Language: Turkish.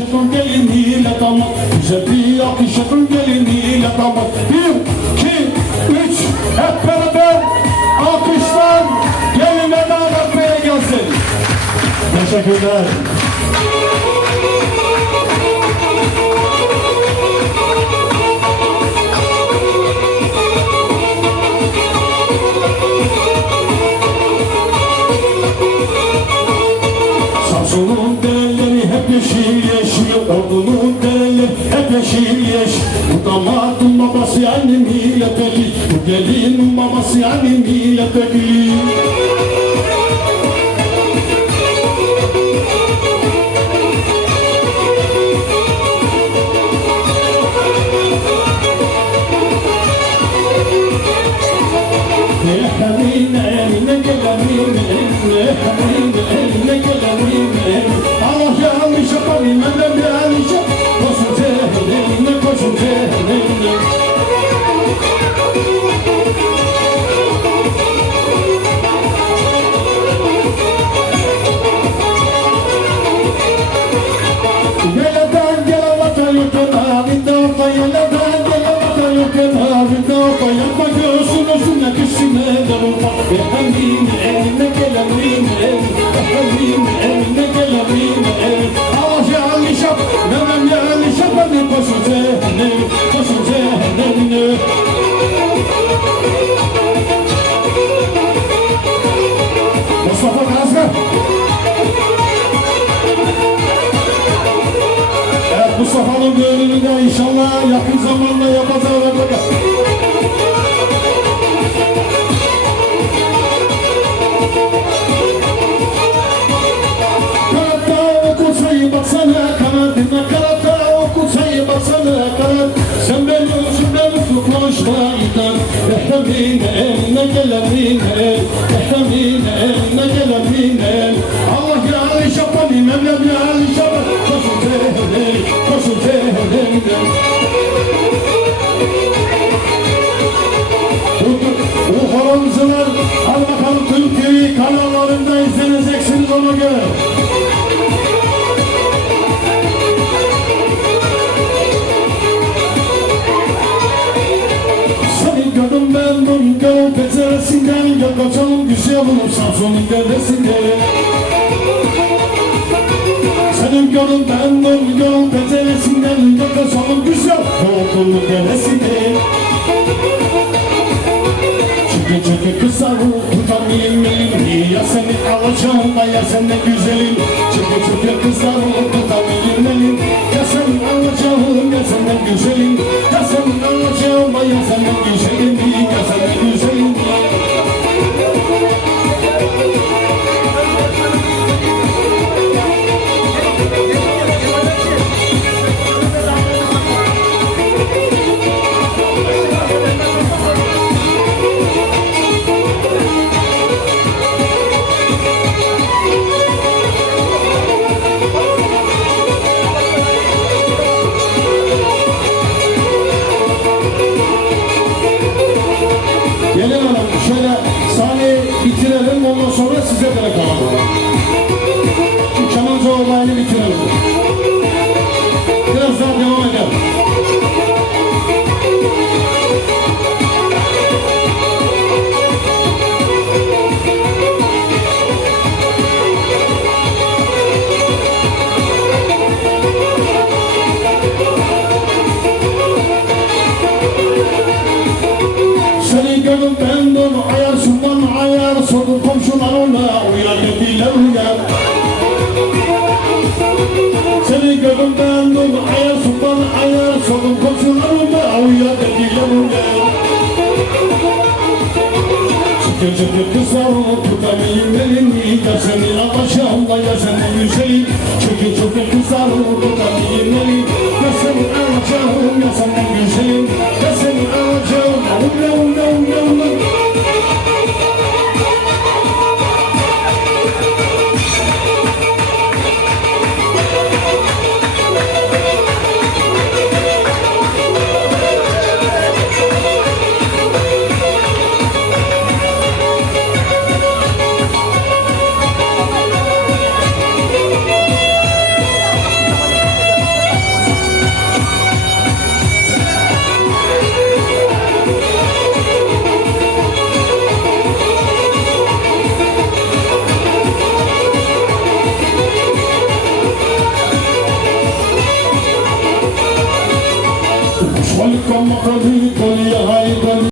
yakışıklı geliniyle damat Bize bir yakışıklı geliniyle damat. Bir, iki, üç hep beraber alkışlar geline damat beye gelsin. Teşekkürler yeşil Ordu'nun dereleri hep yeşil yeşil Bu damadın babası yani milletvekili Bu gelinin babası yani milletvekili orta Yapma göğsün özüne kışına da orta Efendim eline gelenin Efendim eline gelenin Allah yanlış yap Memem yanlış yap Hadi koşun cehennem Koşun cehennemine Mustafa Kazgar Evet Mustafa'nın düğününü de inşallah yakın zamanda yapacağız. Tutmuşlardan Ehremin eline gelemin el Ehremin eline kaçalım güzel olup Samsun'un devresinde Seni gördüm ben bunun gönül penceresinden Gel kaçalım güzel Doğduğun devresinde Çünkü çünkü kısa tutamayayım elimi Ya seni alacağım da ya sen de güzelim? Çünkü çünkü kısa tutamayayım elim Ya seni alacağım ya sen de güzelim size bırakalım. Gözümü kısa tutamayayım elini Yaşını yavaş yavla yaşını Hüseyin Çünkü çok kısa tutamayayım